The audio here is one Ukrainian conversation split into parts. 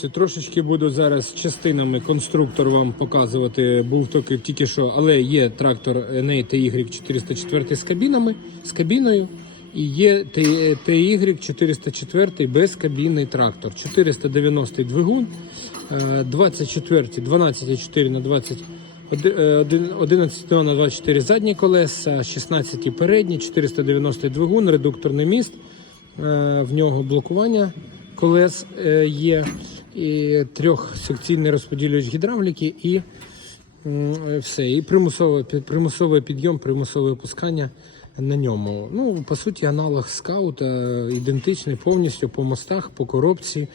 Це трошечки буду зараз частинами конструктор вам показувати. Був тільки, тільки що, але є трактор NA 404 з кабінами, з кабіною. І є TY 404 без трактор. 490 двигун, е, 24, 12,4 на 20, оди- е, один- 11 на 24 задні колеса, 16 передні, 490 двигун, редукторний міст. Е, В нього блокування колес е, є, і трьохсекційний розподілювач гідравліки і все. І примусове, примусовий підйом, примусове опускання на ньому. Ну, по суті, аналог скаута ідентичний повністю по мостах, по коробці,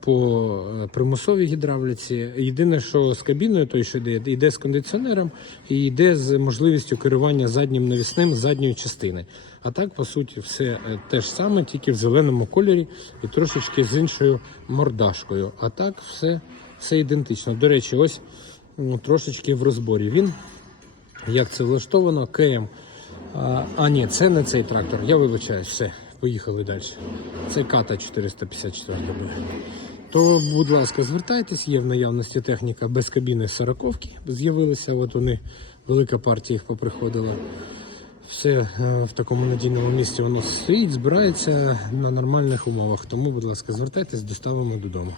по е, примусовій гідравліці. Єдине, що з кабіною, той що йде, йде з кондиціонером і йде з можливістю керування заднім навісним задньої частини. А так, по суті, все е, те ж саме, тільки в зеленому кольорі і трошечки з іншою мордашкою. А так, все, все ідентично. До речі, ось трошечки в розборі. Він як це влаштовано, КМ. А, а ні, це не цей трактор. Я вибачаюсь, все, поїхали далі. Це ката 454 буде. То, будь ласка, звертайтесь, є в наявності техніка без кабіни сороковки. З'явилися, от вони, велика партія їх поприходила. Все е, в такому надійному місці воно стоїть, збирається на нормальних умовах. Тому, будь ласка, звертайтесь, доставимо додому.